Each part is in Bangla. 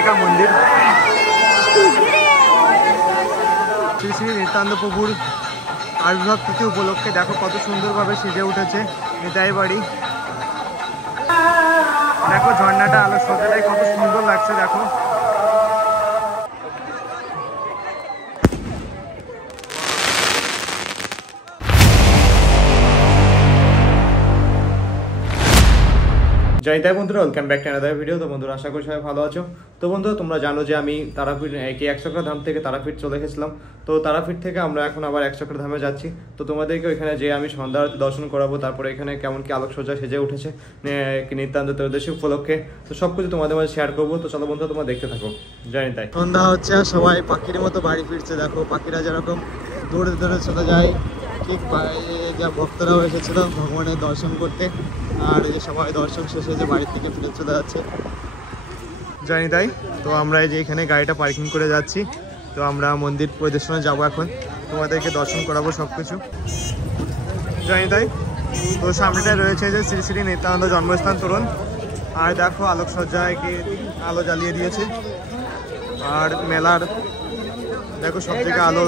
সিটিকা মন্দির। শ্রী শ্রী নিত্যানন্দ প্রভুর আবির্ভাব তিথি উপলক্ষে দেখো কত সুন্দরভাবে সেজে উঠেছে নিতাই বাড়ি। দেখো ঝর্ণাটা আলো সজ্জাটাই কত সুন্দর লাগছে দেখো। জয়তাই বন্ধুরা, welcome back to another video. তো বন্ধুরা আশা করি সবাই ভালো আছো। তো বন্ধুরা তোমরা জানো যে আমি তারাপীঠ কি একচক্রা ধাম থেকে তারাপীঠ চলে গেছিলাম। তো তারাপীঠ থেকে আমরা এখন আবার একচক্রা ধামে যাচ্ছি। তো তোমাদেরকে ওইখানে যে আমি সন্ধ্যা আরতি দর্শন করাবো, তারপরে এখানে কেমন কি আলোকসজ্জা সেজে উঠেছে নিত্যানন্দ ত্রয়োদশী উপলক্ষে, তো সব কিছু তোমাদের মাঝে শেয়ার করবো। তো চলো বন্ধুরা তোমরা দেখতে থাকো। জয়তাই। সন্ধ্যা হচ্ছে আর সবাই পাখির মতো বাড়ি ফিরছে। দেখো পাখিরা যেরকম দৌড়ে দৌড়ে চলে যায়, ঠিক যা ভক্তরাও এসেছিল ভগবানের দর্শন করতে, আর এই যে সবাই দর্শন শেষে যে বাড়ির থেকে ফিরে চলে যাচ্ছে। জানি তাই। তো আমরা এই যে এখানে গাড়িটা পার্কিং করে যাচ্ছি। তো আমরা মন্দির পরিদর্শনে যাবো, এখন তোমাদেরকে দর্শন করাবো সব কিছু। জানি তাই। তো সামনেটায় রয়েছে যে শ্রী শ্রী নিত্যানন্দ জন্মস্থান তোরণ, আর দেখো আলোকসজ্জায় কি আলো জ্বালিয়ে দিয়েছে, আর মেলার দেখো সব থেকে আলো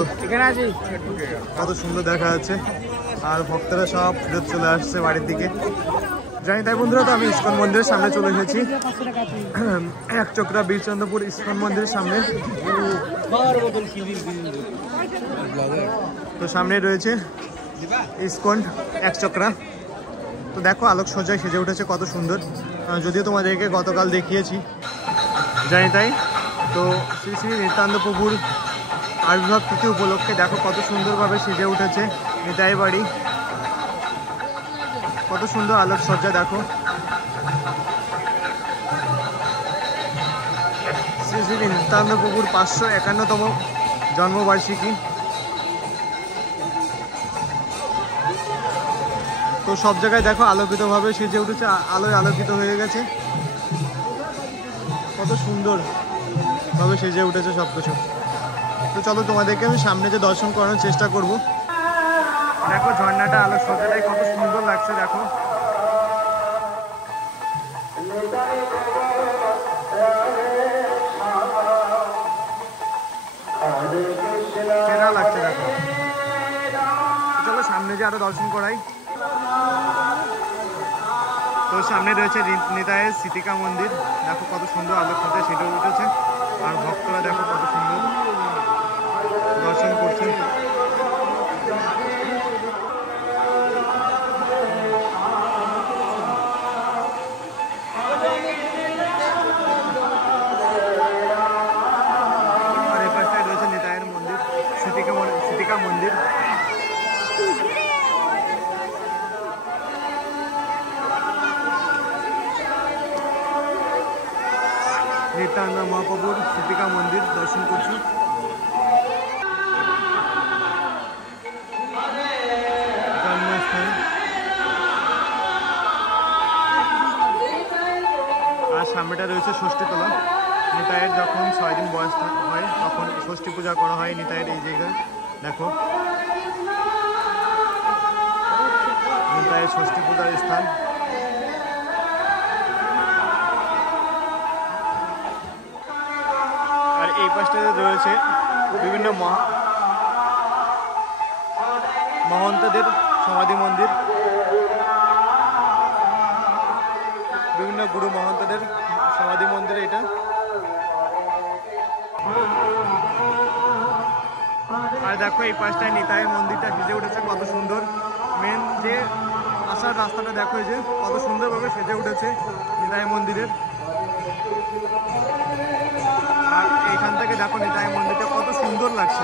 কত সুন্দর দেখা যাচ্ছে, আর ভক্তরা সব ফেরত চলে আসছে বাড়ির দিকে। জানি তাই বন্ধুরা। তো আমি ইস্কন মন্দিরের সামনে চলে এসেছি, একচক্রা বীরচন্দ্রপুর ইস্কন মন্দিরের সামনে। তো সামনে রয়েছে ইস্কন একচক্রা। তো দেখো আলোকসজ্জায় সেজে উঠেছে কত সুন্দর, যদিও তোমাদেরকে গতকাল দেখিয়েছি। জানি তাই। তো শ্রী শ্রী নিত্যানন্দ প্রভুর আবির্ভাব তিথি উপলক্ষে দেখো কত সুন্দরভাবে সেজে উঠেছে নিতাই বাড়ি। কত সুন্দর আলোকসজ্জা দেখো। শ্রী শ্রী নিত্যানন্দ প্রভুর 551তম জন্মবার্ষিকী। তো সব জায়গায় দেখো আলোকিতভাবে সেজে উঠেছে, আলোয় আলোকিত হয়ে গেছে, কত সুন্দর ভাবে সেজে উঠেছে সব কিছু। তো চলো তোমাদেরকে আমি সামনে যে দর্শন করানোর চেষ্টা করব। দেখো ঝর্ণাটা আলো সজ্জাটাই কত সুন্দর লাগছে দেখো। সেরা লাগছে দেখো। চলো সামনে যে আরো দর্শন করাই। তো সামনে রয়েছে নিতাইয়ের সিটিকা মন্দির। দেখো কত সুন্দর আলোকসজ্জা সেটা উঠেছে, আর ভক্তরা দেখো কত সুন্দর দর্শন করছে। আর এই পাশটায় রয়েছে নিতাইয়ের মন্দির, সিটিকা মন্দির। নিত্যানন্দ মহাপ্রভুর সিটিকা মন্দির দর্শন করছি। জন্মস্থান। আর সামনেটা রয়েছে ষষ্ঠীতলা। নিতাইয়ের যখন 6 দিন বয়স হয় তখন ষষ্ঠী পূজা করা হয় নিতাইয়ের এই জায়গায়। দেখো নিতাইয়ের ষষ্ঠী পূজার স্থান। আর এই পাশটাতে রয়েছে বিভিন্ন মহন্তদের সমাধি মন্দির, বিভিন্ন গুরু মহন্তদের সমাধি মন্দির এটা। আর দেখো এই পাশটায় নিতাই মন্দিরটা সেজে উঠেছে কত সুন্দর। মেন যে আসার রাস্তাটা দেখো, এই যে কত সুন্দরভাবে সেজে উঠেছে নিতাই মন্দিরের। আর এইখান থেকে দেখো নিতাই মন্দিরটা কত সুন্দর লাগছে,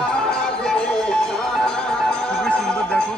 খুবই সুন্দর দেখো।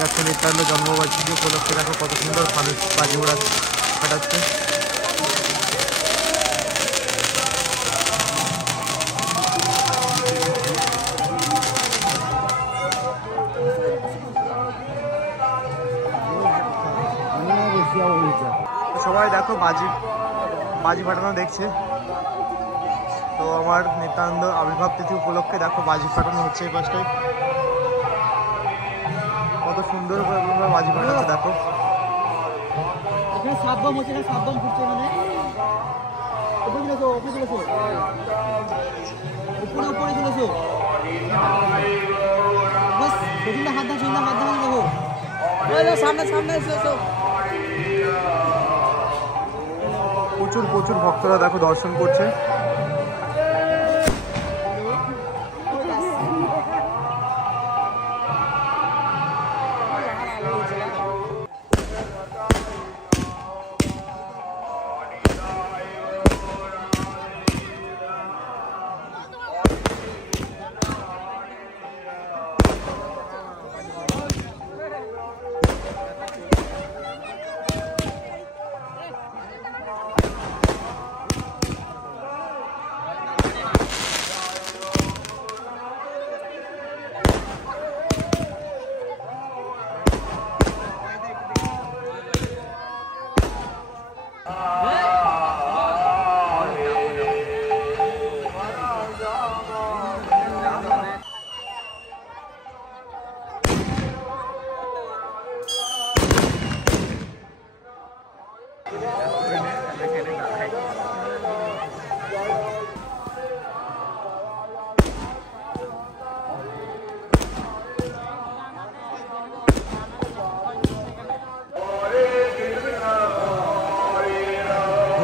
দেখো নিত্যান্ত জন্মবার্ষিকী উপলক্ষে দেখো কত সুন্দর বাজি ফাটাচ্ছে। সবাই দেখো বাজি ফাটানো দেখছে। তো আমার নিত্যানন্দ আবির্ভাব তিথি উপলক্ষে দেখো বাজি ফাটানো হচ্ছে এই পাশটায়। কত সুন্দর করে বাজি ফাটাচ্ছে দেখো। এখানে সাত বম হচ্ছে, এখানে সাত বম ফুটছে, মানে উপরে চলেছো, উপরে চলেছো, উপরে চলেছো। বাস সচিনদা হাত দাও, সচিনদা হাত দাও, দেখো সামনে সামনে এসো। প্রচুর ভক্তরা দেখো দর্শন করছে।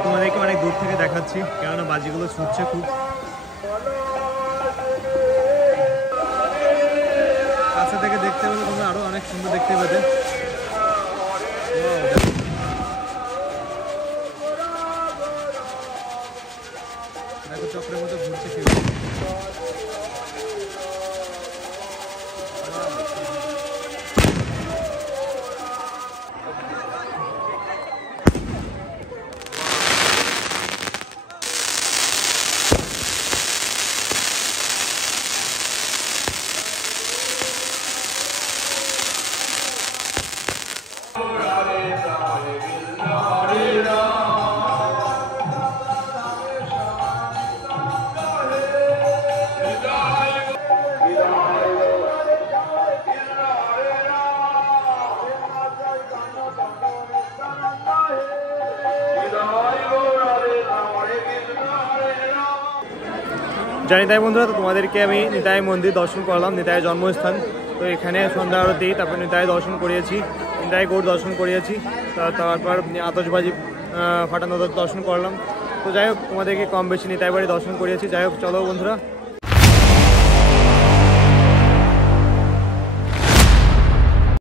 তোমাদেরকে অনেক দূর থেকে দেখাচ্ছি, কেননা বাজিগুলো ছুটছে খুব। কাছে থেকে দেখতে পেলে তোমরা আরো অনেক সুন্দর দেখতে পাবে। দেখো চক্রের মতো ঘুরছে কেউ। জানি তাই বন্ধুরা, তো তোমাদেরকে আমি নিতাই মন্দির দর্শন করলাম, নিতাই জন্মস্থান। তো এখানে সন্ধ্যা আরতি, তারপর নিতাই দর্শন করিয়েছি, নিতাই গৌড় দর্শন করিয়েছি, তারপর আতশবাজি ফাটানো দর্শন করলাম। তো যাই হোক, তোমাদেরকে কম বেশি নিতাই বাড়ি দর্শন করিয়েছি। যাই হোক, চলো বন্ধুরা।